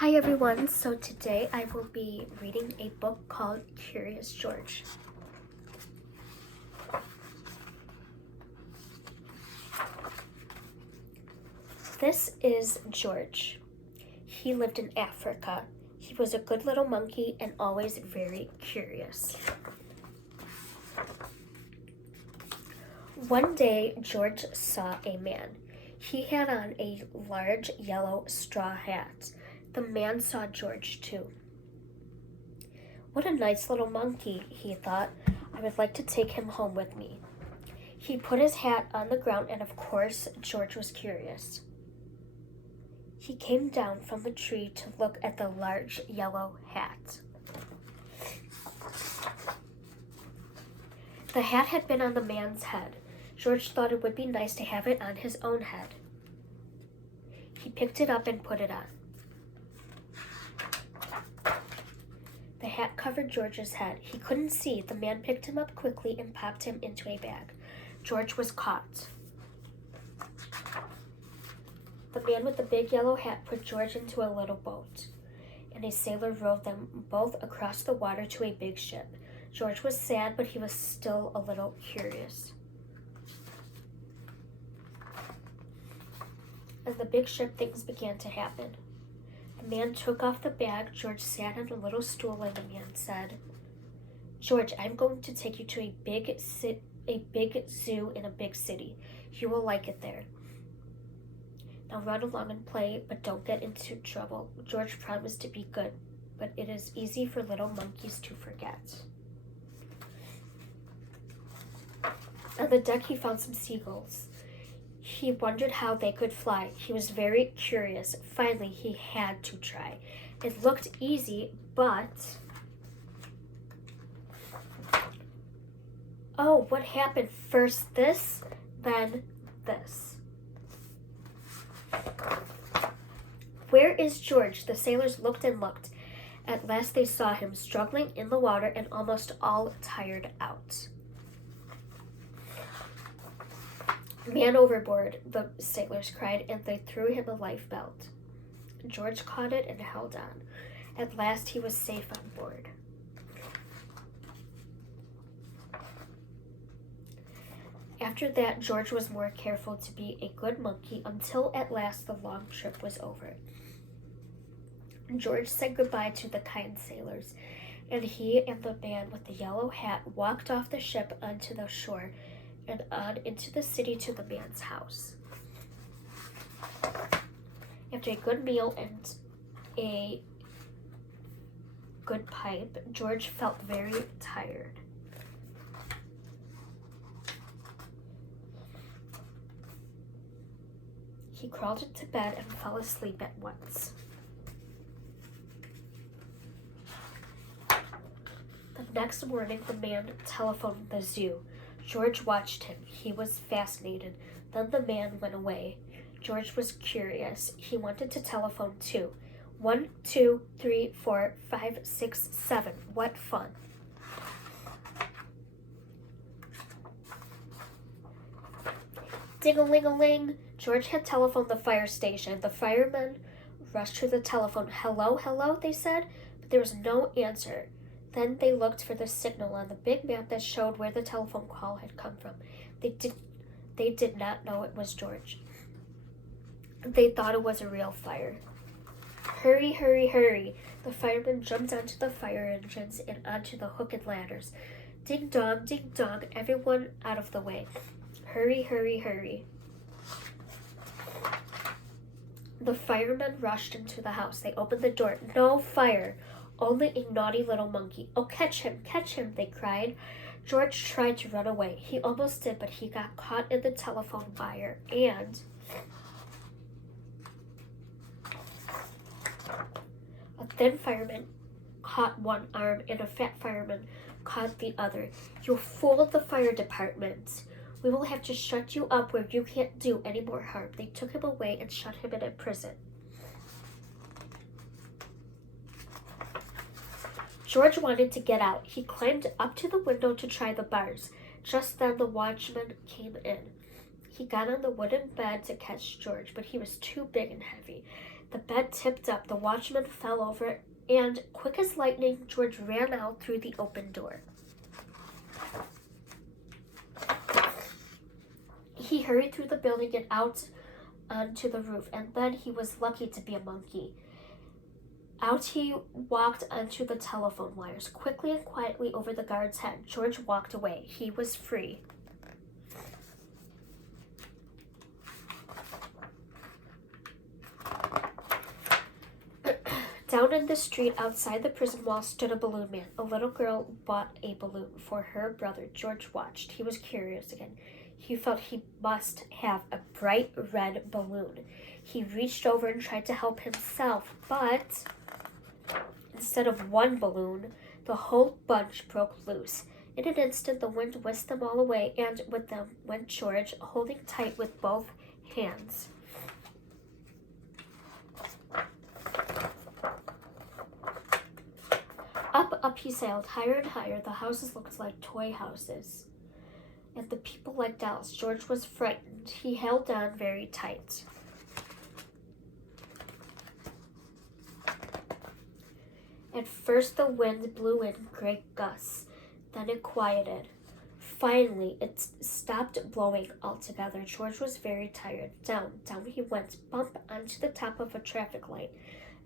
Hi everyone, so today I will be reading a book called Curious George. This is George. He lived in Africa. He was a good little monkey and always very curious. One day, George saw a man. He had on a large yellow straw hat. The man saw George too. What a nice little monkey, he thought. I would like to take him home with me. He put his hat on the ground, and of course, George was curious. He came down from the tree to look at the large yellow hat. The hat had been on the man's head. George thought it would be nice to have it on his own head. He picked it up and put it on. The hat covered George's head. He couldn't see. The man picked him up quickly and popped him into a bag. George was caught. The man with the big yellow hat put George into a little boat, and a sailor rowed them both across the water to a big ship. George was sad, but he was still a little curious. On the big ship, things began to happen. The man took off the bag. George sat on a little stool, and the man said, "George, I'm going to take you to a big zoo in a big city. You will like it there. Now run along and play, but don't get into trouble." George promised to be good, but it is easy for little monkeys to forget. On the deck, he found some seagulls. He wondered how they could fly. He was very curious. Finally, he had to try. It looked easy, but... oh, what happened? First this, then this. "Where is George?" The sailors looked and looked. At last they saw him, struggling in the water and almost all tired out. "Man overboard," the sailors cried, and they threw him a life belt. George caught it and held on. At last he was safe on board. After that, George was more careful to be a good monkey until at last the long trip was over. George said goodbye to the kind sailors, and he and the man with the yellow hat walked off the ship onto the shore and on into the city to the man's house. After a good meal and a good pipe, George felt very tired. He crawled into bed and fell asleep at once. The next morning, the man telephoned the zoo. George watched him. He was fascinated. Then the man went away. George was curious. He wanted to telephone too. 1, 2, 3, 4, 5, 6, 7. What fun. Ding-a-ling-a-ling. George had telephoned the fire station. The firemen rushed to the telephone. "Hello, hello," they said, but there was no answer. Then they looked for the signal on the big map that showed where the telephone call had come from. They did not know it was George. They thought it was a real fire. "Hurry, hurry, hurry." The firemen jumped onto the fire engines and onto the hook and ladders. Ding dong, everyone out of the way. "Hurry, hurry, hurry." The firemen rushed into the house. They opened the door. No fire. Only a naughty little monkey. "Oh, catch him, they cried. George tried to run away. He almost did, but he got caught in the telephone wire, and a thin fireman caught one arm and a fat fireman caught the other. "You fooled the fire department. We will have to shut you up where you can't do any more harm." They took him away and shut him in a prison. George wanted to get out. He climbed up to the window to try the bars. Just then the watchman came in. He got on the wooden bed to catch George, but he was too big and heavy. The bed tipped up, the watchman fell over, and quick as lightning, George ran out through the open door. He hurried through the building and out onto the roof, and then he was lucky to be a monkey. Out he walked onto the telephone wires. Quickly and quietly over the guard's head, George walked away. He was free. Down in the street outside the prison wall stood a balloon man. A little girl bought a balloon for her brother. George watched. He was curious again. He felt he must have a bright red balloon. He reached over and tried to help himself, but instead of one balloon, the whole bunch broke loose. In an instant, the wind whisked them all away, and with them went George, holding tight with both hands. Up he sailed, higher and higher. The houses looked like toy houses, and the people like dolls. George was frightened. He held on very tight. At first the wind blew in great gusts, then it quieted. Finally, it stopped blowing altogether. George was very tired. Down he went, bump onto the top of a traffic light.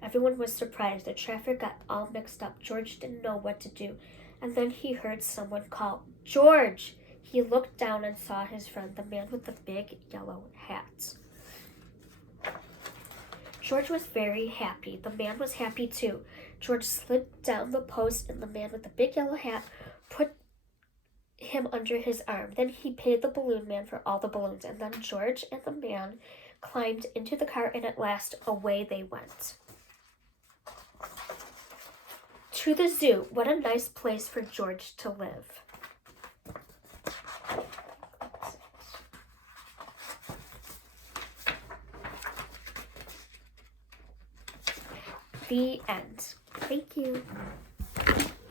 Everyone was surprised. The traffic got all mixed up. George didn't know what to do. And then he heard someone call, "George!" He looked down and saw his friend, the man with the big yellow hat. George was very happy. The man was happy too. George slid down the post, and the man with the big yellow hat put him under his arm. Then he paid the balloon man for all the balloons, and then George and the man climbed into the car, and at last away they went. To the zoo. What a nice place for George to live. The end. Thank you.